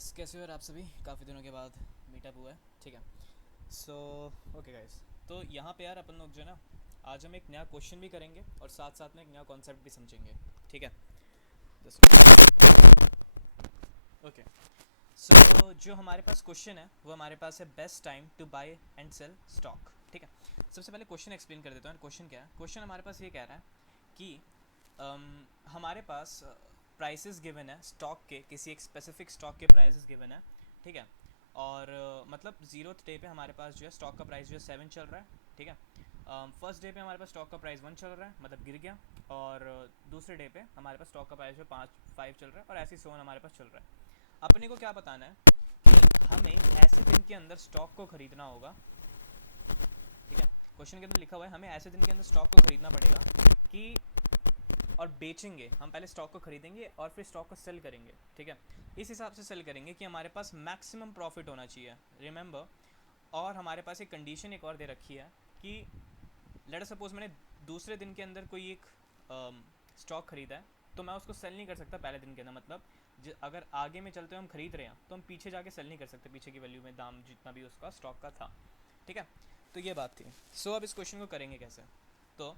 Guys, कैसे हो यार आप सभी? काफ़ी दिनों के बाद मीटअप हुआ है। ठीक है। सो ओके गाइस, तो यहाँ पे यार अपन लोग जो है ना, आज हम एक नया क्वेश्चन भी करेंगे और साथ साथ में एक नया कॉन्सेप्ट भी समझेंगे। ठीक है। तो जो हमारे पास क्वेश्चन है वो हमारे पास है, best time to buy and sell stock. ठीक है। सबसे पहले क्वेश्चन एक्सप्लेन कर देता हूँ। क्वेश्चन क्या है? क्वेश्चन हमारे पास ये कह रहा है कि हमारे पास प्राइसेस गिवन है स्टॉक के, किसी एक स्पेसिफिक स्टॉक के prices given है। के अंदर स्टॉक को खरीदना होगा। क्वेश्चन के अंदर लिखा हुआ है हमें ऐसे दिन के अंदर स्टॉक को खरीदना पड़ेगा कि, और बेचेंगे हम, पहले स्टॉक को खरीदेंगे और फिर स्टॉक को सेल करेंगे। ठीक है। इस हिसाब से सेल करेंगे कि हमारे पास मैक्सिमम प्रॉफिट होना चाहिए, रिमेंबर। और हमारे पास एक कंडीशन एक और दे रखी है कि लेट सपोज मैंने दूसरे दिन के अंदर कोई एक स्टॉक खरीदा है, तो मैं उसको सेल नहीं कर सकता पहले दिन के अंदर। मतलब अगर आगे में चलते हुए हम खरीद रहे हैं तो हम पीछे जाके सेल नहीं कर सकते, पीछे की वैल्यू में दाम जितना भी उसका स्टॉक का था। ठीक है। तो ये बात थी। सो अब इस क्वेश्चन को करेंगे कैसे? तो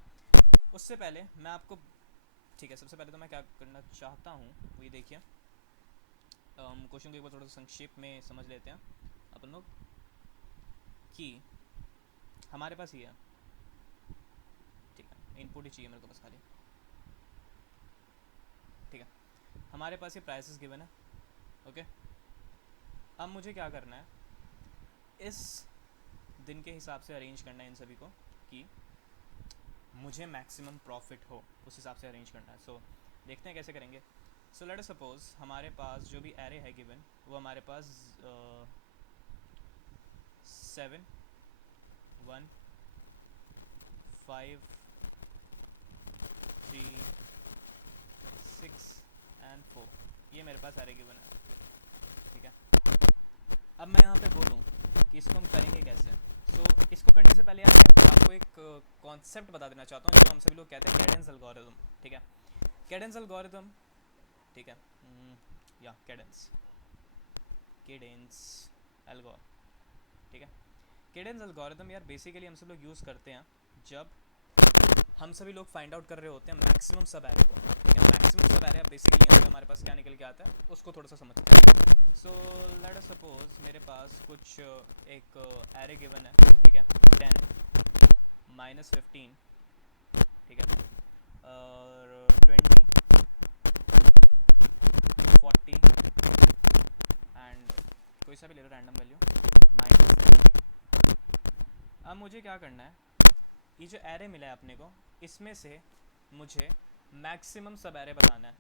अब मैं यहाँ पे बोलूँ कि इसको करेंगे कैसे। इसको करने से पहले यार आपको एक कॉन्सेप्ट बता देना चाहता हूँ, जिसको हम सभी लोग कहते हैं कैडेंस एल्गोरिथम। ठीक है। Cadence algorithm. ठीक है। या कैडेंस, केडेंस एल्गो। ठीक है। केडेंस एल्गोरिथम यार बेसिकली हम सब लोग यूज़ करते हैं जब हम सभी लोग फाइंड आउट कर रहे होते हैं मैक्सिमम सब एरे। मैक्सिमम सब एरे बेसिकली हमारे पास क्या निकल के आता है उसको थोड़ा सा समझते हैं। ठीक है। 10 -15। ठीक है। और 20 40 एंड कोई सा भी ले लो रैंडम वैल्यू -30। अब मुझे क्या करना है, ये जो एरे मिला है अपने को, इसमें से मुझे मैक्सिमम सब एरे बनाना है।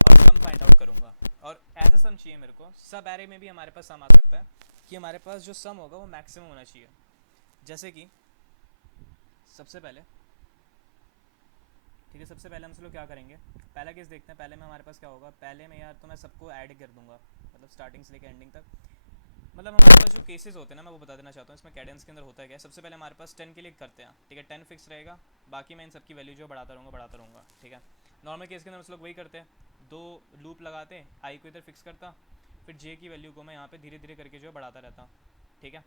सम फाइंड आउट करूंगा और जो केसेस होते हैं ना, मैं वो बता देना चाहता हूँ इसमें कैडेंस के अंदर होता है क्या। सबसे पहले हमारे पास 10 के लिए करते हैं। ठीक है। 10 फिक्स रहेगा, बाकी मैं इन सबकी वैल्यू जो बढ़ाता रहूँगा बढ़ाता रहूँगा। ठीक है। नॉर्मल केस के अंदर हम लोग वही करते हैं, दो लूप लगाते हैं, आई को इधर फिक्स करता, फिर जे की वैल्यू को मैं यहाँ पे धीरे धीरे करके जो है बढ़ाता रहता। ठीक है।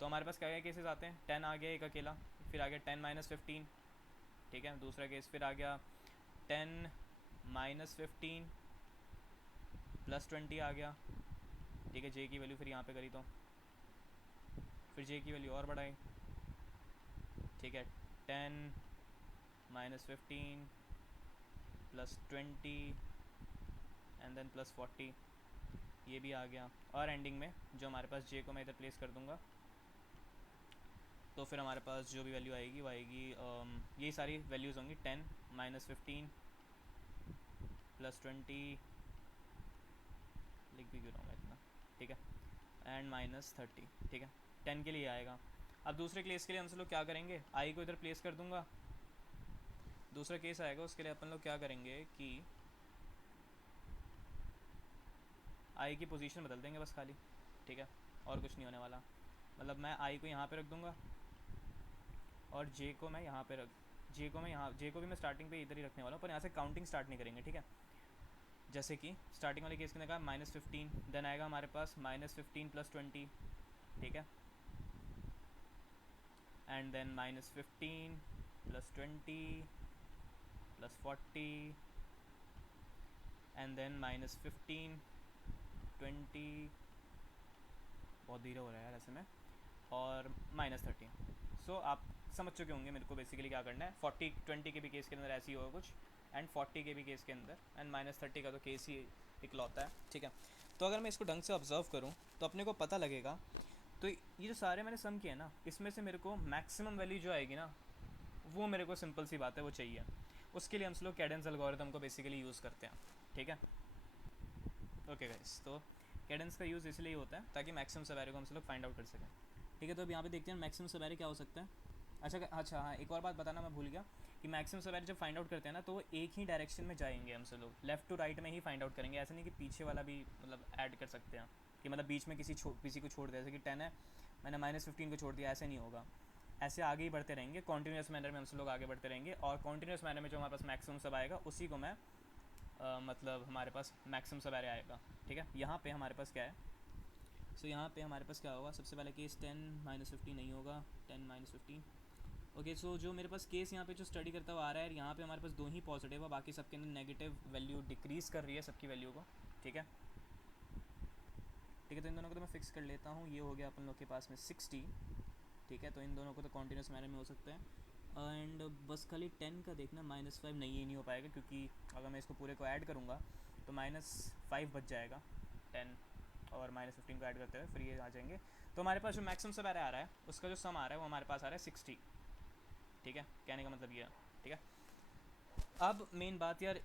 तो हमारे पास क्या क्या केसेस आते हैं, 10 आ गया एक अकेला, फिर आ गया 10 -15। ठीक है। दूसरा केस फिर आ गया 10 -15 +20 आ गया। ठीक है। जे की वैल्यू फिर यहाँ पे करी तो फिर जे की वैल्यू और बढ़ाई। ठीक है। 10 -15 +20 एंड देन +40, ये भी आ गया। और एंडिंग में जो हमारे पास जे को मैं इधर प्लेस कर दूंगा, तो फिर हमारे पास जो भी वैल्यू आएगी वो आएगी, यही सारी वैल्यूज़ होंगी। 10 -15 +20, लिख भी क्यों रहा हूँ मैं इतना। ठीक है। एंड -30। ठीक है। 10 के लिए आएगा। अब दूसरे केस के लिए हम सब लोग क्या करेंगे, आई को इधर प्लेस कर दूंगा। दूसरा केस आएगा उसके लिए अपन लोग क्या करेंगे कि आई की पोजीशन बदल देंगे बस खाली। ठीक है। और कुछ नहीं होने वाला। मतलब मैं आई को यहाँ पे रख दूंगा और जे को मैं यहाँ पे रख जे को मैं यहाँ जे को भी मैं स्टार्टिंग पे इधर ही रखने वाला हूँ, पर यहाँ से काउंटिंग स्टार्ट नहीं करेंगे, ठीक है। जैसे कि स्टार्टिंग वाले केस के अंदर कहा -15, देन आएगा हमारे पास -15 + 20, ठीक है, एंड देन -15 + 20 + 40 एंड देन -15 20, बहुत धीरे हो रहा है यार ऐसे में, और -30। सो आप समझ चुके होंगे मेरे को बेसिकली क्या करना है। 40-20 के भी केस के अंदर ऐसे ही होगा कुछ, एंड 40 के भी केस के अंदर, एंड -30 का तो केस ही इकलौता है, ठीक है। तो अगर मैं इसको ढंग से ऑब्जर्व करूँ तो अपने को पता लगेगा, तो ये जो सारे मैंने सम किए ना, इसमें से मेरे को मैक्सिमम वैल्यू जो आएगी ना, वो मेरे को सिंपल सी बात है वो चाहिए। उसके लिए हम लोग कैडेंस एल्गोरिथम को बेसिकली यूज़ करते हैं, ठीक है। ओके गाइस, तो कैडेंस का यूज़ इसलिए होता है ताकि मैक्सिमम सवेरे को हम लोग फाइंड आउट कर सकें, ठीक है। तो अब यहाँ पे देखते हैं मैक्सिमम सवेरे क्या हो सकता है। अच्छा हाँ, एक और बात बताना मैं भूल गया कि मैक्सिमम सवेरे जब फाइंड आउट करते हैं ना, तो वो एक ही डायरेक्शन में जाएंगे हम सब लोग, लेफ्ट टू राइट में ही फाइंड आउट करेंगे। ऐसा नहीं कि पीछे वाला भी मतलब ऐड कर सकते हैं, कि मतलब बीच में किसी को छोड़ दिया, जैसे कि 10 है, मैंने -15 को छोड़ दिया, ऐसे नहीं होगा। ऐसे आगे ही बढ़ते रहेंगे, कॉन्टीन्यूस मैनर में हम सब लोग आगे बढ़ते रहेंगे, और कॉन्टीन्यूस मैनर में जो हमारे पास मैक्सिमम सब आएगा उसी को मैं मतलब हमारे पास मैक्सिमम सवेरे आएगा, ठीक है। यहाँ पे हमारे पास क्या है, सो यहाँ पे हमारे पास क्या होगा, सबसे पहले केस 10 -15 नहीं होगा, 10 -15। ओके, सो जो मेरे पास केस यहाँ पे जो स्टडी करता हुआ आ रहा है, यहाँ पे हमारे पास 2 ही पॉजिटिव है, बाकी सबके अंदर नेगेटिव वैल्यू डिक्रीज़ कर रही है सबकी वैल्यू को, ठीक है। ठीक है, तो इन दोनों को तो मैं फिक्स कर लेता हूँ। ये हो गया अपन लोग के पास में 60, ठीक है। तो इन दोनों को तो कॉन्टीन्यूस मैनर में हो सकता है, एंड बस खाली 10 का देखना, -5 नहीं हो पाएगा, क्योंकि अगर मैं इसको पूरे को ऐड करूँगा तो -5 बच जाएगा 10 और -15 को ऐड करते हुए, फिर ये आ जाएंगे। तो हमारे पास जो मैक्सिमम सवेरे आ रहा है उसका जो सम आ रहा है वो हमारे पास आ रहा है 60, ठीक है। कहने का मतलब ये है, ठीक है। अब मेन बात यार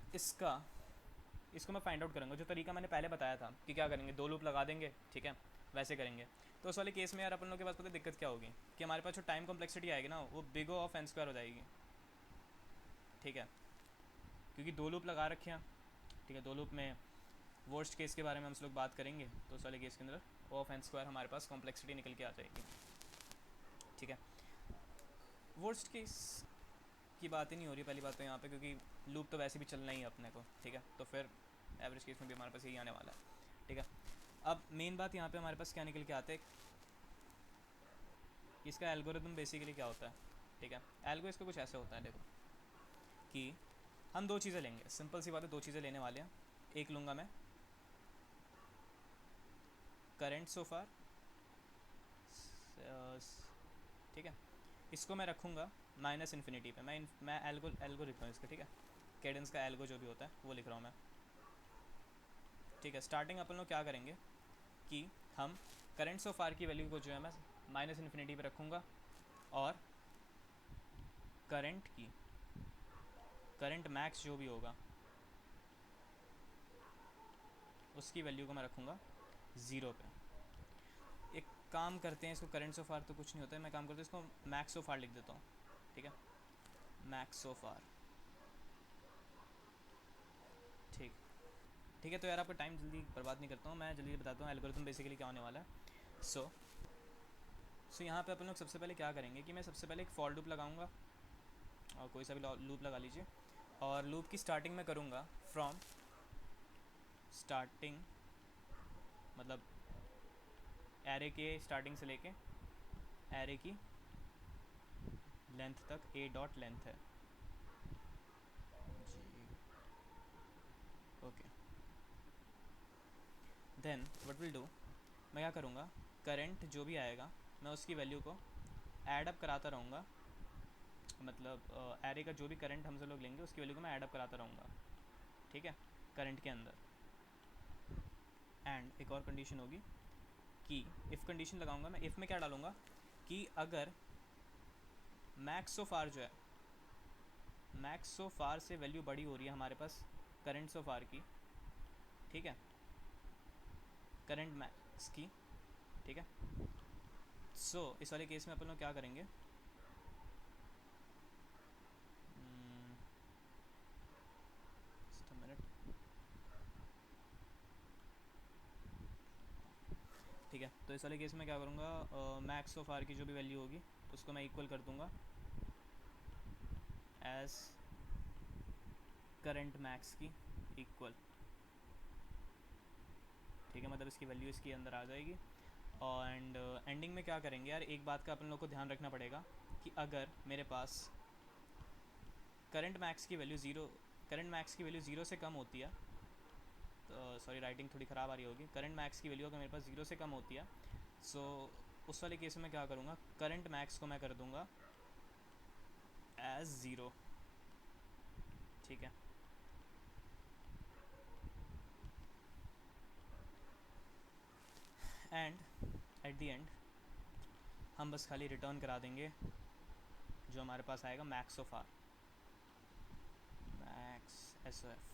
इसको मैं फाइंड आउट करूँगा, जो तरीका मैंने पहले बताया था कि क्या करेंगे, 2 लूप लगा देंगे, ठीक है, वैसे करेंगे। तो उस वाले केस में यार अपन लोग के पास पता है दिक्कत क्या होगी, कि हमारे पास जो टाइम कॉम्प्लेक्सिटी आएगी ना, वो बिग O ऑफ n² हो जाएगी, ठीक है, क्योंकि 2 लूप लगा रखे हैं, ठीक है। 2 लूप में वर्स्ट केस के बारे में हम लोग बात करेंगे, तो उस वाले केस के अंदर O ऑफ n² हमारे पास कॉम्प्लेक्सिटी निकल के आ जाएगी, ठीक है। वर्स्ट केस की बात ही नहीं हो रही पहली बात तो यहाँ पे, क्योंकि लूप तो वैसे भी चलना ही है अपने को, ठीक है। तो फिर एवरेज केस में भी हमारे पास यही आने वाला है, ठीक है। अब मेन बात यहाँ पे हमारे पास क्या निकल के आते हैं, इसका एल्गोरिथम बेसिकली क्या होता है, ठीक है। एल्गो इसका कुछ ऐसे होता है, देखो कि हम 2 चीज़ें लेंगे, सिंपल सी बात है, 2 चीज़ें लेने वाले हैं। एक लूँगा मैं करंट सो फार, ठीक है, इसको मैं रखूँगा -इन्फिनिटी पे। मैं एल्गो लिख रहा हूँ इसका, ठीक है। कैडेंस का एल्गो जो भी होता है वो लिख रहा हूँ मैं, ठीक है। स्टार्टिंग अपन लोग क्या करेंगे कि हम करंट सो फार की वैल्यू को जो है मैं -इन्फिनिटी पे रखूँगा, और करंट मैक्स जो भी होगा उसकी वैल्यू को मैं रखूँगा 0 पे। एक काम करते हैं, इसको करंट सो फार तो कुछ नहीं होता है, मैं काम करता हूँ इसको मैक्स सो फार लिख देता हूँ, ठीक है, मैक्स सो फार, ठीक ठीक है। तो यार आपका टाइम जल्दी बर्बाद नहीं करता हूँ, मैं जल्दी बताता हूँ एल्गोरिथम बेसिकली क्या होने वाला है। सो यहाँ पे अपन लोग सबसे पहले क्या करेंगे कि मैं सबसे पहले एक फॉर लूप लगाऊंगा, और कोई सा भी लूप लगा लीजिए, और लूप की स्टार्टिंग में करूँगा फ्रॉम स्टार्टिंग, मतलब एरे के स्टार्टिंग से लेके एरे की लेंथ तक, a डॉट लेंथ है जी, okay. Then what will do, मैं क्या करूँगा, करंट जो भी आएगा मैं उसकी वैल्यू को ऐड अप कराता रहूँगा, मतलब एरे का जो भी करंट हम सब लोग लेंगे उसकी वैल्यू को मैं ऐड अप कराता रहूँगा, ठीक है, करंट के अंदर। एंड एक और कंडीशन होगी कि इफ़ कंडीशन लगाऊंगा मैं, इफ़ में क्या डालूंगा कि अगर मैक्स सो फार जो है, मैक्स सो फार से वैल्यू बड़ी हो रही है हमारे पास करंट सो फार की, ठीक है, करंट मैक्स की, ठीक है। सो इस वाले केस में अपन लोग क्या करेंगे, ठीक है। तो इस वाले केस में क्या करूँगा, मैक्स सो फार की जो भी वैल्यू होगी उसको मैं इक्वल कर दूँगा, एज करंट मैक्स की इक्वल, ठीक है, मतलब इसकी वैल्यू इसके अंदर आ जाएगी। एंड एंडिंग में क्या करेंगे यार, एक बात का अपन लोग को ध्यान रखना पड़ेगा कि अगर मेरे पास करंट मैक्स की वैल्यू ज़ीरो से कम होती है, तो सॉरी राइटिंग थोड़ी ख़राब आ रही होगी, करंट मैक्स की वैल्यू अगर मेरे पास ज़ीरो से कम होती है, सो उस वाले केस में क्या करूँगा, करंट मैक्स को मैं कर दूँगा एज ज़ीरो, ठीक है। एंड एट द एंड हम बस खाली रिटर्न करा देंगे जो हमारे पास आएगा max of R, max S O F.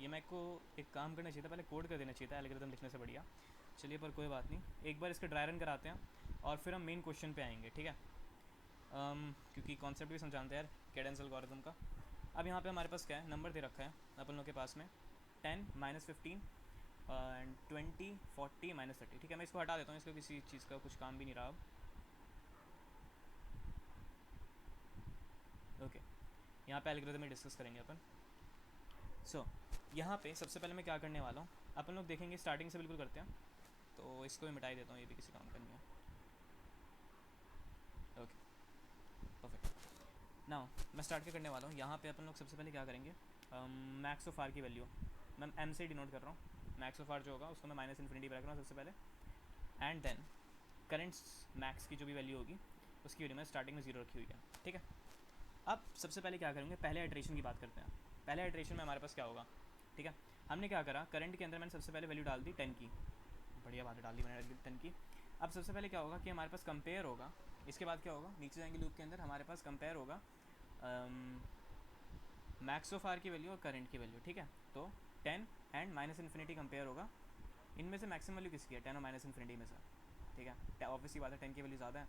ये मेरे को एक काम करना चाहिए था, पहले कोड कर देना चाहिए था एल्गोरिथम लिखने से बढ़िया। चलिए पर कोई बात नहीं, एक बार इसका ड्राई रन कराते हैं और फिर हम मेन क्वेश्चन पे आएंगे, ठीक है। क्योंकि कॉन्सेप्ट भी समझाते हैं यार कैडेंस एल्गोरिथम का। अब यहाँ पे हमारे पास क्या है, नंबर दे रखा है अपन लोग के पास में 10 -15 एंड 20 40 -30, ठीक है। मैं इसको हटा देता हूँ, इसको किसी चीज़ का कुछ काम भी नहीं रहा अब, ओके। यहाँ पे एल्गोरिथम में डिस्कस करेंगे अपन। सो यहाँ पे सबसे पहले मैं क्या करने वाला हूँ, अपन लोग देखेंगे स्टार्टिंग से बिल्कुल करते हैं, तो इसको भी मिटाई देता हूँ, ये भी किसी काम का नहीं है, ओके परफेक्ट। नाउ मैं स्टार्ट क्या करने वाला हूँ, यहाँ पे अपन लोग सबसे पहले क्या करेंगे, मैक्स ऑफ आर की वैल्यू मैं एम से डिनोट कर रहा हूँ, मैक्स ऑफ आर जो होगा उसको मैं माइनस इन्फिनिटी पर रख रहा हूँ सबसे पहले, एंड देन करंट मैक्स की जो भी वैल्यू होगी उसकी वैल्यू मैं स्टार्टिंग में ज़ीरो रखी हुई है, ठीक है। अब सबसे पहले क्या करेंगे, पहले आइट्रेशन की बात करते हैं। पहले आइट्रेशन में हमारे पास क्या होगा, ठीक है। हमने क्या करा, करंट के अंदर मैंने सबसे पहले वैल्यू डाल दी 10 की, बढ़िया बात है, डाल दी मैंने 10 की। अब सबसे पहले क्या होगा कि हमारे पास कंपेयर होगा, इसके बाद क्या होगा, नीचे जाएंगे लूप के अंदर, हमारे पास कंपेयर होगा मैक्स ऑफ आर की वैल्यू और करंट की वैल्यू, ठीक है। तो 10 एंड माइनस इन्फिनिटी कंपेयर होगा, इनमें से मैक्सिमम वैल्यू किसकी है, 10 और माइनस इन्फिनिटी में से, ठीक है। ऑब्वियसली बात है 10 की वैल्यू ज़्यादा है,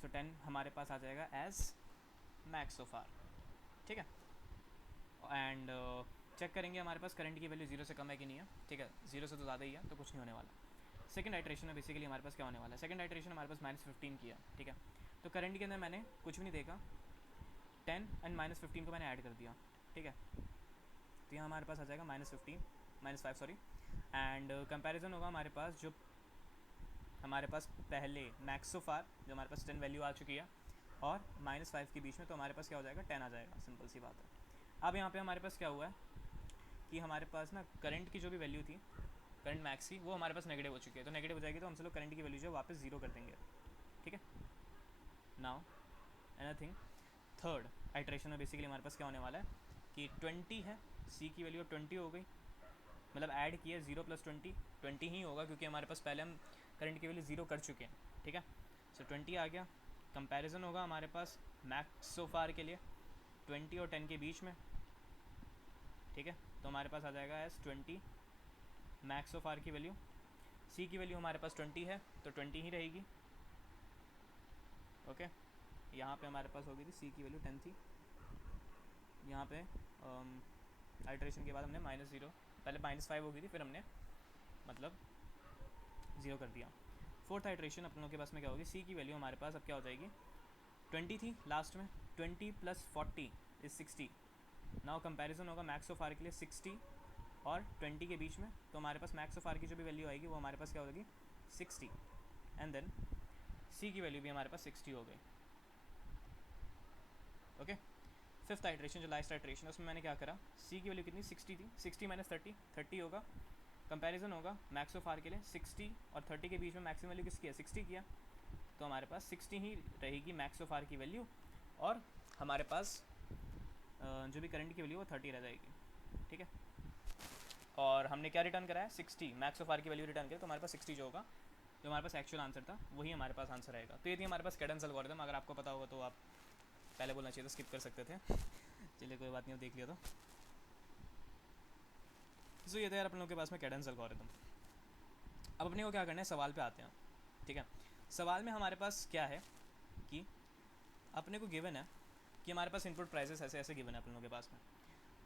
सो 10 हमारे पास आ जाएगा एज मैक्स ऑफ आर, ठीक है। एंड चेक करेंगे हमारे पास करंट की वैल्यू जीरो से कम है कि नहीं है, ठीक है, जीरो से तो ज़्यादा ही है, तो कुछ नहीं होने वाला। सेकंड आइट्रेशन में बेसिकली हमारे पास क्या होने वाला है, सेकंड आइट्रेशन हमारे पास -15 की है, ठीक है। तो करंट के अंदर मैंने कुछ भी नहीं देखा, 10 एंड -15 को मैंने ऐड कर दिया, ठीक है। तो यहाँ हमारे पास आ जाएगा -15 -5 सॉरी, एंड कंपैरिजन होगा हमारे पास जो हमारे पास पहले मैक्स ऑफ आर जो हमारे पास 10 वैल्यू आ चुकी है और -5 के बीच में, तो हमारे पास क्या हो जाएगा, 10 आ जाएगा, सिंपल सी बात है। अब यहाँ पे हमारे पास क्या हुआ है कि हमारे पास ना करंट की जो भी वैल्यू थी, करंट मैक्स की, वो हमारे पास नेगेटिव हो चुकी है, तो नेगेटिव हो जाएगी तो हम लोग करंट की वैल्यू जो वापस जीरो कर देंगे, ठीक है। Now another thing, third iteration में बेसिकली हमारे पास क्या होने वाला है कि 20 है, सी की वैल्यू 20 हो गई, मतलब ऐड किया 0 + 20 ही होगा, क्योंकि हमारे पास पहले हम करंट की वैल्यू ज़ीरो कर चुके हैं, ठीक है। सो 20 आ गया, कंपैरिजन होगा हमारे पास मैक्स ऑफ आर के लिए 20 और 10 के बीच में, ठीक है। तो हमारे पास आ जाएगा एस 20 मैक्स ऑफ आर की वैल्यू, सी की वैल्यू हमारे पास 20 है तो 20 ही रहेगी, ओके। यहाँ पे हमारे पास हो गई थी सी की वैल्यू 10 थी, यहाँ पे आइट्रेशन के बाद हमने -0, पहले -5 हो गई थी, फिर हमने मतलब 0 कर दिया। फोर्थ आइट्रेशन अपन लोग के पास में क्या होगी, सी की वैल्यू हमारे पास अब क्या हो जाएगी, 20 थी लास्ट में, 20 + 40 इज़ 60। नाउ कंपैरिजन होगा मैक्स ऑफ आर के लिए 60 और 20 के बीच में, तो हमारे पास मैक्स ऑफ आर की जो भी वैल्यू आएगी वो हमारे पास क्या हो जाएगी, 60, एंड देन सी की वैल्यू भी हमारे पास 60 हो गई, ओके। फिफ्थ आइट्रेशन जो लास्ट आइट्रेशन है उसमें मैंने क्या करा, सी की वैल्यू कितनी 60 थी, 60 - 30 30 होगा, कंपैरिजन होगा मैक्स ऑफ आर के लिए 60 और 30 के बीच में मैक्सिमम वैल्यू किसकी है, 60 की है, तो हमारे पास 60 ही रहेगी मैक्स ऑफ आर की वैल्यू, और हमारे पास जो भी करंट की वैल्यू वो 30 रह जाएगी, ठीक है। और हमने क्या रिटर्न करा है, 60 मैक्स ऑफ आर की वैल्यू रिटर्न किया, तो हमारे पास 60 जो होगा, जो हमारे पास एक्चुअल आंसर था वही हमारे पास आंसर आएगा। तो ये थी हमारे पास कैडेंस एल्गोरिथम, अगर आपको पता होगा तो आप पहले बोलना चाहिए था, स्किप कर सकते थे, चलिए कोई बात नहीं, देख लिया तो। सो ये था यार अपन लोग के पास में कैडेंस एल्गोरिथम। अब अपने को क्या करना है, सवाल पे आते हैं, ठीक है। सवाल में हमारे पास क्या है कि अपने को गिवन है कि हमारे पास इनपुट प्राइसेस ऐसे ऐसे गिवन है अपन लोगों के पास में।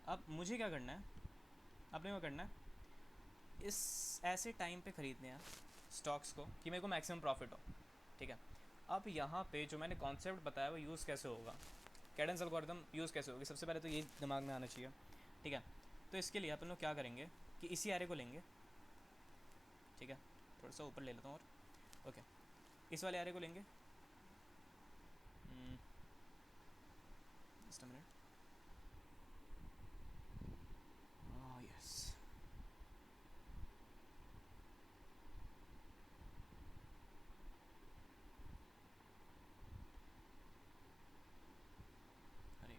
अब मुझे क्या करना है, अपने को करना है इस ऐसे टाइम पे ख़रीदने हैं स्टॉक्स को कि मेरे को मैक्सिमम प्रॉफिट हो, ठीक है। अब यहाँ पे जो मैंने कॉन्सेप्ट बताया वो यूज़ कैसे होगा, कैडेंस एल्गोरिथम यूज़ कैसे होगी, सबसे पहले तो ये दिमाग में आना चाहिए, ठीक है। तो इसके लिए अपन लोग क्या करेंगे कि इसी एरे को लेंगे, ठीक है, थोड़ा सा ऊपर ले लेता हूँ और ओके, इस वाले एरे को लेंगे, जस्ट अ मिनट, यस, अरे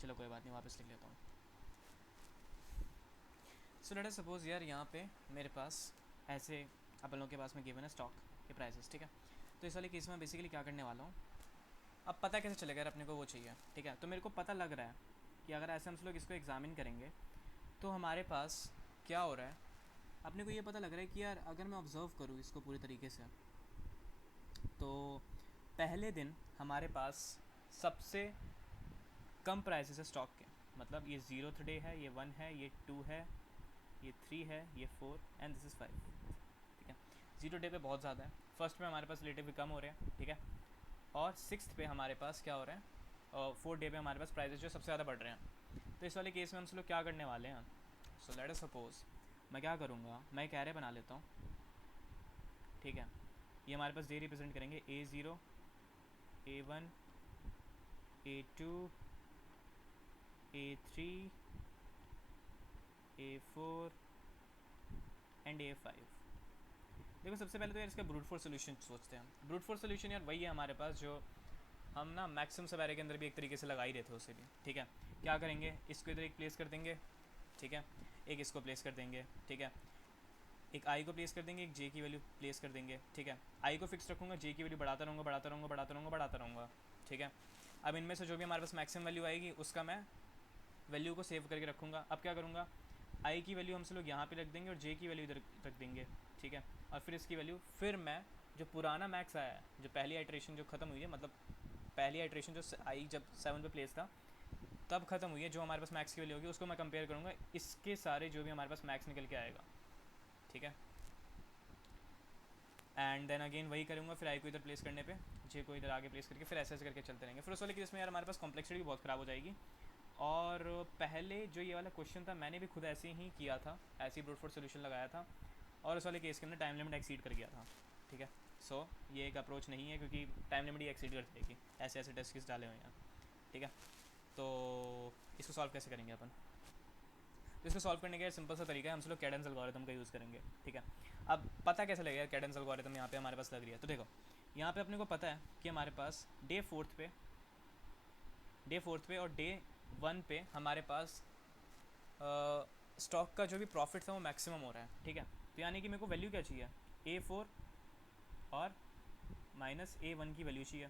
चलो कोई बात नहीं, वापस लिख लेता हूँ। सो लेट अस सपोज यार यहाँ पे मेरे पास ऐसे अपन लोगों के पास में गिवन है स्टॉक के प्राइसेस, ठीक है। तो इस वाले केस में बेसिकली क्या करने वाला हूँ, अब पता कैसे चलेगा यार अपने को वो चाहिए, ठीक है। तो मेरे को पता लग रहा है कि अगर ऐसे हम लोग इसको एग्जामिन करेंगे तो हमारे पास क्या हो रहा है, अपने को ये पता लग रहा है कि यार अगर मैं ऑब्ज़र्व करूँ इसको पूरी तरीके से, तो पहले दिन हमारे पास सबसे कम प्राइसेस है स्टॉक के, मतलब ये 0th डे है, ये 1 है, ये 2 है, ये 3 है, ये 4 एंड दिस इज़ 5, ठीक है। 0 डे पे बहुत ज़्यादा है, फर्स्ट पे हमारे पास रिलेटिवली कम हो रहे हैं, ठीक है, और 6th पे हमारे पास क्या हो रहा है, और 4th डे पे हमारे पास प्राइसेस जो सबसे ज़्यादा बढ़ रहे हैं। तो इस वाले केस में हम लोग क्या करने वाले हैं, सो लेट अस सपोज मैं क्या करूँगा, मैं एक एरे बना लेता हूँ, ठीक है। ये हमारे पास डे रिप्रेजेंट करेंगे A0, A1, A2, A3, A4 and A5। देखो सबसे पहले तो यार इसका ब्रूट फोर्स सोल्यूशन सोचते हैं। ब्रूट फोर्स सोल्यूशन यार वही है हमारे पास जो हम ना मैक्सिमम सब एरे के अंदर भी एक तरीके से लगा ही रहे थे उसे भी, ठीक है। क्या करेंगे, इसको इधर एक प्लेस कर देंगे, ठीक है, एक इसको प्लेस कर देंगे, ठीक है, एक आई को प्लेस कर देंगे, एक जे की वैल्यू प्लेस कर देंगे, ठीक है। आई को फिक्स रखूँगा, जे की वैल्यू बढ़ाता रहूँगा, बढ़ाता रहूँगा, बढ़ाता रहूँगा, बढ़ाता रहूँगा, ठीक है। अब इनमें से जो भी हमारे पास मैक्सिमम वैल्यू आएगी उसका मैं वैल्यू को सेव करके रखूँगा। अब क्या करूँगा, आई की वैल्यू हम से लोग यहाँ पे रख देंगे और जे की वैल्यू इधर रख देंगे, ठीक है। और फिर इसकी वैल्यू, फिर मैं जो पुराना मैक्स आया है, जो पहली आइट्रेशन जो ख़त्म हुई है, मतलब पहली आइट्रेशन जो आई जब 7 पे प्लेस था तब ख़त्म हुई है, जो हमारे पास मैक्स की वैल्यू होगी उसको मैं कंपेयर करूँगा इसके सारे जो भी हमारे पास मैक्स निकल के आएगा, ठीक है। एंड देन अगेन वही करूँगा, फिर आई को इधर प्लेस करने पे जे को इधर आगे प्लेस करके फिर ऐसे ऐसे करके चलते रहेंगे। फिर उस वाले केस में यार हमारे पास कॉम्प्लेक्सिटी भी बहुत ख़राब हो जाएगी। और पहले जो ये वाला क्वेश्चन था मैंने भी खुद ऐसे ही किया था, ऐसे ही ब्रूट फोर्स सोल्यूशन लगाया था और उस वाले केस के अंदर टाइम लिमिट एक्सीड कर गया था, ठीक है। सो ये एक अप्रोच नहीं है क्योंकि टाइम लिमिट ही एक्सीड कर देगी, ऐसे ऐसे टेस्ट केस डाले हुए हैं, ठीक है। तो इसको सॉल्व कैसे करेंगे अपन, तो इसको सॉल्व करने का सिंपल सा तरीका है, हम लोग कैडेंस एल्गोरिथम का यूज़ करेंगे, ठीक है। अब पता कैसे लगेगा कैडेंस एल्गोरिथम यहाँ पे हमारे पास लग रही है, तो देखो यहाँ पे अपने को पता है कि हमारे पास डे फोर्थ पे और डे 1 पे हमारे पास स्टॉक का जो भी प्रॉफिट था वो मैक्सिमम हो रहा है, ठीक है। तो यानी कि मेरे को वैल्यू क्या चाहिए, A4 और -A1 की वैल्यू चाहिए,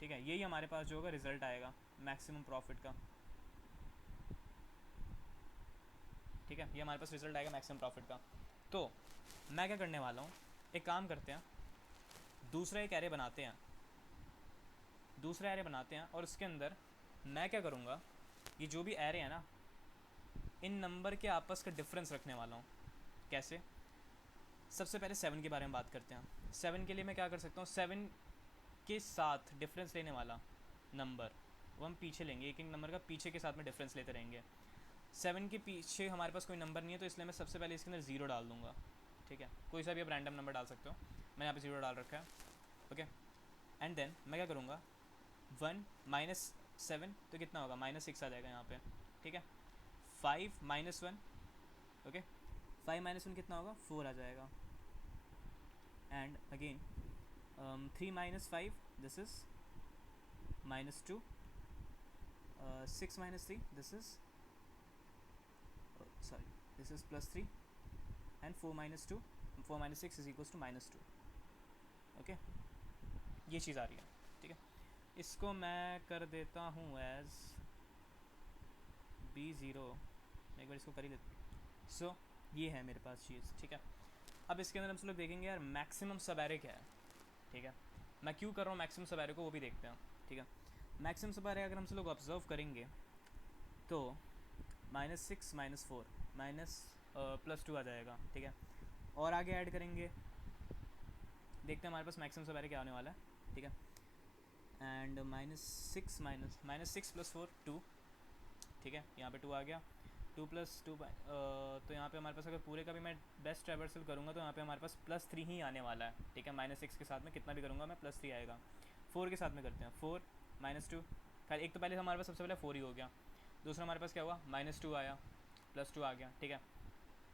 ठीक है। यही हमारे पास जो होगा रिजल्ट आएगा मैक्सिमम प्रॉफिट का, ठीक है। ये हमारे पास रिजल्ट आएगा मैक्सिमम प्रॉफिट का। तो मैं क्या करने वाला हूँ, एक काम करते हैं, दूसरा एक एरे बनाते हैं, और उसके अंदर मैं क्या करूँगा, ये जो भी एरे है ना, इन नंबर के आपस का डिफरेंस रखने वाला हूँ। कैसे, सबसे पहले 7 के बारे में बात करते हैं। 7 के लिए मैं क्या कर सकता हूँ, 7 के साथ डिफरेंस लेने वाला नंबर वो हम पीछे लेंगे, एक एक नंबर का पीछे के साथ में डिफरेंस लेते रहेंगे। 7 के पीछे हमारे पास कोई नंबर नहीं है तो इसलिए मैं सबसे पहले इसके अंदर 0 डाल दूँगा, ठीक है। कोई सा भी आप रैंडम नंबर डाल सकते हो, मैंने यहाँ पे 0 डाल रखा है, ओके। एंड देन मैं क्या करूँगा, 1 -7 तो कितना होगा, -6 आ जाएगा यहाँ पे, ठीक है। 5 -1, ओके, 5 -1 कितना होगा, 4 आ जाएगा। And again 3 -5 this is -2, 6 -3 this is sorry this is +3 and 4 -2, 4 -6 is equals to -2, okay. ये चीज़ आ रही है, ठीक है। इसको मैं कर देता हूँ एज B0, मैं एक बार इसको कर ही लेता। सो ये है मेरे पास चीज़, ठीक है। अब इसके अंदर हम लोग देखेंगे यार मैक्सिमम सब एरे क्या है, ठीक है। मैं क्यों कर रहा हूँ मैक्सिमम सब एरे को वो भी देखते हैं, ठीक है। मैक्सिमम सब एरे अगर हम लोग ऑब्जर्व करेंगे तो -6 -4 +2 आ जाएगा, ठीक है। और आगे ऐड करेंगे, देखते हैं हमारे पास मैक्सिमम सब एरे क्या होने वाला है। ठीक है। एंड -6 + 4 2, ठीक है, यहाँ पे 2 आ गया। 2 + 2 तो यहाँ पे हमारे पास अगर पूरे का भी मैं बेस्ट ट्रैवर्सल करूँगा तो यहाँ पे हमारे पास +3 ही आने वाला है, ठीक है। -6 के साथ में कितना भी करूँगा मैं +3 आएगा। 4 के साथ में करते हैं, 4 -2, खैर एक तो पहले हमारे पास सबसे पहले 4 ही हो गया। दूसरा हमारे पास क्या हुआ, -2 आया, +2 आ गया, ठीक है।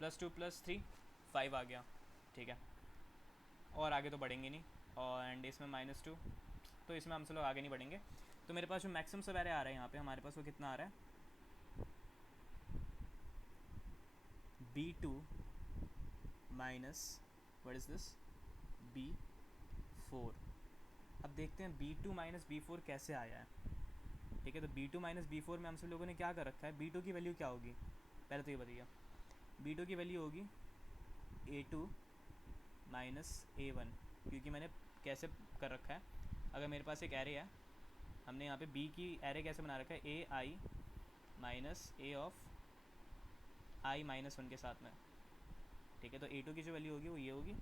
+2 + 3 5 आ गया, ठीक है। और आगे तो बढ़ेंगे नहीं, और एंड इसमें -2, तो इसमें हमसे लोग आगे नहीं बढ़ेंगे। तो मेरे पास जो मैक्सिमम सब एरे आ रहा है यहाँ पे हमारे पास, वो कितना आ रहा है, B2 minus what is this, B4। अब देखते हैं B2 - B4 कैसे आया है, ठीक है। तो B2 - B4 में हम सब लोगों ने क्या कर रखा है, B2 की वैल्यू क्या होगी, पहले तो ये बताइए। B2 की वैल्यू होगी A2 - A1, क्योंकि मैंने कैसे कर रखा है, अगर मेरे पास एक एरे है, हमने यहाँ पे B की एरे कैसे बना रखा है, AI minus A of I-1 के साथ में, ठीक है। तो A2 की जो वैल्यू होगी वो ये होगी,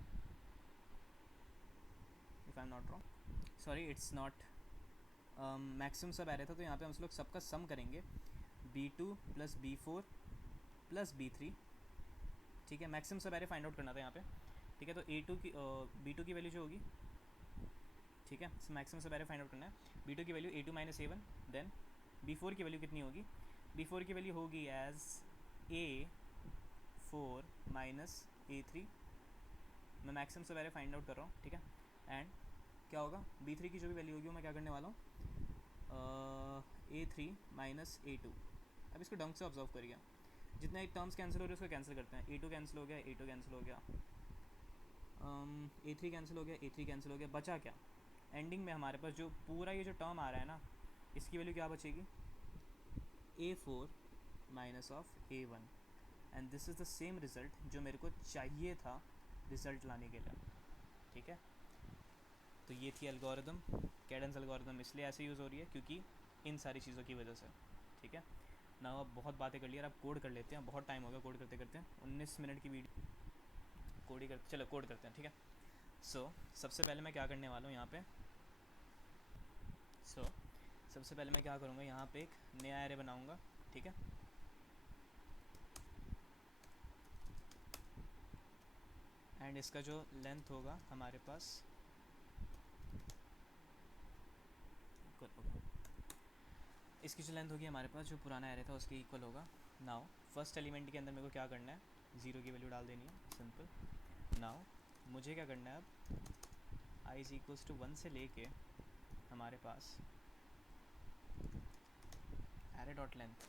if I am not wrong, sorry it's not, maximum सब एरे था, तो यहाँ पे हम लोग सबका सम करेंगे, B2 + B4 + B3, ठीक है। मैक्सिमम सब एरे फाइंड आउट करना था यहाँ पे, ठीक है। तो A2 की B2 की वैल्यू जो होगी, ठीक है, मैक्सिमम सब एरे फाइंड आउट करना है। B2 की value A2 - A1, then B4 की वैल्यू कितनी होगी, B4 की वैल्यू होगी एज A4 - A3, मैं मैक्सिमम सब एरे फाइंड आउट कर रहा हूँ, ठीक है। एंड क्या होगा, B3 की जो भी वैल्यू होगी वो मैं क्या करने वाला हूँ, A3 - A2। अब इसको ढंग से ऑब्जर्व करिए, जितने टर्म्स कैंसिल हो रहे हैं उसको कैंसिल करते हैं। A2 कैंसिल हो गया, A2 कैंसिल हो गया, A3 कैंसिल हो गया, A3 कैंसिल हो गया, बचा क्या, एंडिंग में हमारे पास जो पूरा ये जो टर्म आ रहा है ना, इसकी वैल्यू क्या बचेगी, A4 - A1, and this is the same result जो मेरे को चाहिए था रिज़ल्ट लाने के लिए, ठीक है। तो ये थी एल्गोरिदम, कैडेंस एल्गोरिदम इसलिए ऐसे यूज़ हो रही है क्योंकि इन सारी चीज़ों की वजह से, ठीक है ना। अब बहुत बातें कर ली यार, अब कोड कर लेते हैं, बहुत टाइम हो गया कोड करते करते, 19 मिनट की वीडियो कोड ही करते, चलो कोड करते हैं, ठीक है। सो सबसे पहले मैं क्या करने वाला हूँ यहाँ पे, सबसे पहले मैं क्या करूँगा, यहाँ पे एक नया एरे बनाऊँगा, ठीक है। एंड इसका जो लेंथ होगा हमारे पास, इसकी जो लेंथ होगी हमारे पास जो पुराना एरे था उसके इक्वल होगा। नाउ फर्स्ट एलिमेंट के अंदर मेरे को क्या करना है, 0 की वैल्यू डाल देनी है, सिंपल। नाउ मुझे क्या करना है, अब i = 1 से लेके हमारे पास एरे डॉट लेंथ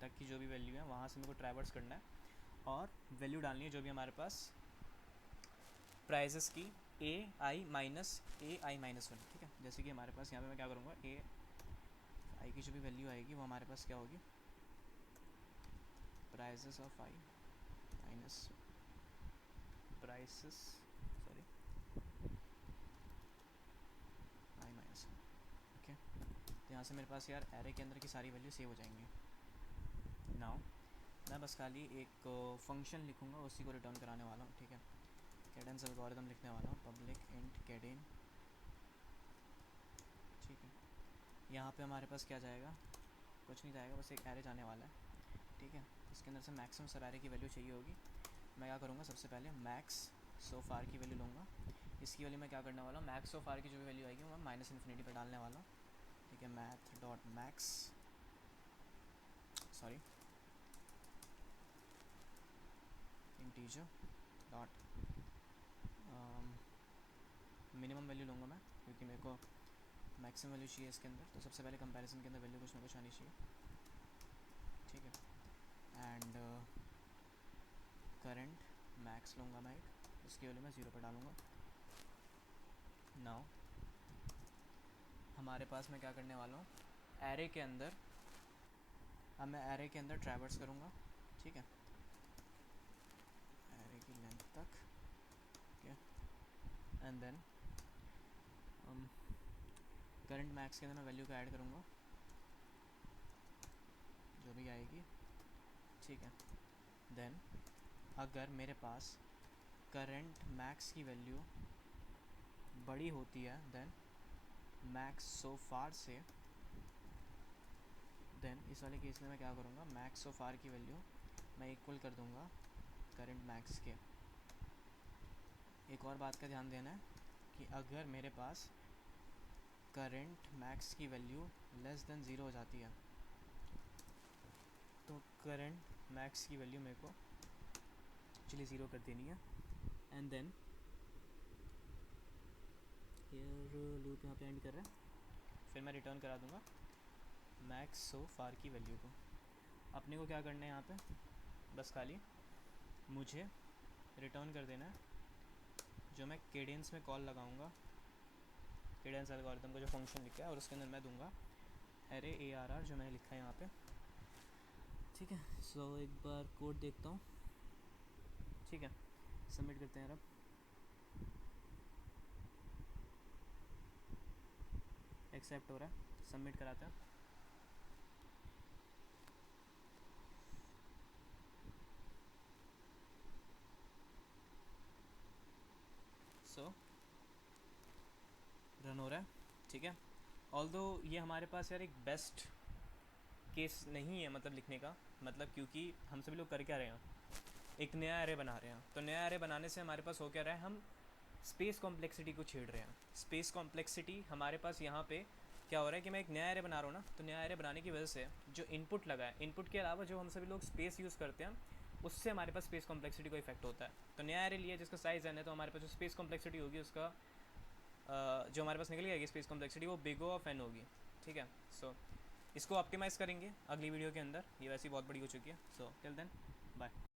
तक की जो भी वैल्यू है वहाँ से मेरे को ट्रैवर्स करना है, और वैल्यू डालनी है जो भी हमारे पास प्राइजेस की AI - AI-1, ठीक है। जैसे कि हमारे पास यहाँ पे मैं क्या करूँगा, AI की जो भी वैल्यू आएगी वो हमारे पास क्या होगी, prices of I minus prices, sorry I-1, okay. तो यहाँ से मेरे पास यार एरे के अंदर की सारी वैल्यू सेव हो जाएंगी। नाउ मैं बस खाली एक फंक्शन लिखूँगा, उसी को रिटर्न कराने वाला हूँ, ठीक है। कैडेंस एल्गोरिदम लिखने वाला हूँ, पब्लिक इंट कैडेन, ठीक है। यहाँ पे हमारे पास क्या जाएगा, कुछ नहीं जाएगा, बस एक एरे जाने वाला है, ठीक है। इसके अंदर से मैक्सिमम सब एरे की वैल्यू चाहिए होगी। मैं क्या करूँगा, सबसे पहले मैक्स सो फार की वैल्यू लूँगा। इसकी वैल्यू मैं क्या करने वाला हूँ, मैक्स सो फार की जो भी वैल्यू आएगी वो मैं -∞ पर डालने वाला हूँ, ठीक है। Math dot max, sorry integer dot minimum value लूँगा मैं, क्योंकि मेरे को मैक्सिमम वैल्यू चाहिए इसके अंदर। तो सबसे पहले कंपैरिजन के अंदर वैल्यू कुछ ना कुछ आनी चाहिए, ठीक है। एंड करंट मैक्स लूँगा मैं एक, उसकी वैल्यू मैं 0 पर डालूँगा। नाउ हमारे पास मैं क्या करने वाला हूँ, एरे के अंदर, अब मैं एरे के अंदर ट्रैवर्स करूँगा, ठीक है, एरे की लेंथ तक, ठीक है। एंड देन करंट मैक्स के अंदर मैं वैल्यू को ऐड करूँगा जो भी आएगी, ठीक है। देन अगर मेरे पास करंट मैक्स की वैल्यू बड़ी होती है देन मैक्स सो फार से, देन इस वाले केस में मैं क्या करूँगा, मैक्स सो फार की वैल्यू मैं इक्वल कर दूँगा करंट मैक्स के। एक और बात का ध्यान देना है कि अगर मेरे पास करंट मैक्स की वैल्यू लेस देन ज़ीरो हो जाती है तो करंट मैक्स की वैल्यू मेरे को एक्चुअली ज़ीरो कर देनी है। एंड देन लूप यहाँ पे एंड कर रहा है, फिर मैं रिटर्न करा दूँगा मैक्स सो फार की वैल्यू को। अपने को क्या करना है यहाँ पे, बस खाली मुझे रिटर्न कर देना है जो मैं केडेंस में कॉल लगाऊंगा, केडेंस एल्गोरिथम का जो फंक्शन लिखा है, और उसके अंदर मैं दूंगा एरे ARR जो मैंने लिखा है यहाँ पे। ठीक है, सो एक बार कोड देखता हूँ। ठीक है, सबमिट करते हैं। अब एक्सेप्ट हो रहा है, सबमिट कराते हैं। सो रन हो रहा है। ठीक है, ऑल्दो ये हमारे पास यार एक बेस्ट केस नहीं है मतलब लिखने का, मतलब क्योंकि हम सभी लोग कर क्या रहे हैं, एक नया एरे बना रहे हैं। तो नया एरे बनाने से हमारे पास हो क्या रहा है, हम स्पेस कॉम्प्लेक्सिटी को छेड़ रहे हैं। स्पेस कॉम्प्लेक्सिटी हमारे पास यहाँ पे क्या हो रहा है कि मैं एक नया एरे बना रहा हूँ ना, तो नया एरे बनाने की वजह से जो इनपुट लगा है, इनपुट के अलावा जो हम सभी लोग स्पेस यूज़ करते हैं, उससे हमारे पास स्पेस कॉम्प्लेक्सिटी को इफेक्ट होता है। तो नया एरे लिया जिसका साइज़ n है, तो हमारे पास जो स्पेस कॉम्प्लेक्सिटी होगी उसका जो हमारे पास निकल जाएगी स्पेस कॉम्प्लेक्सिटी, वो बिग O ऑफ n होगी। ठीक है, सो इसको ऑप्टिमाइज़ करेंगे अगली वीडियो के अंदर, ये वैसे ही बहुत बड़ी हो चुकी है। So till then bye.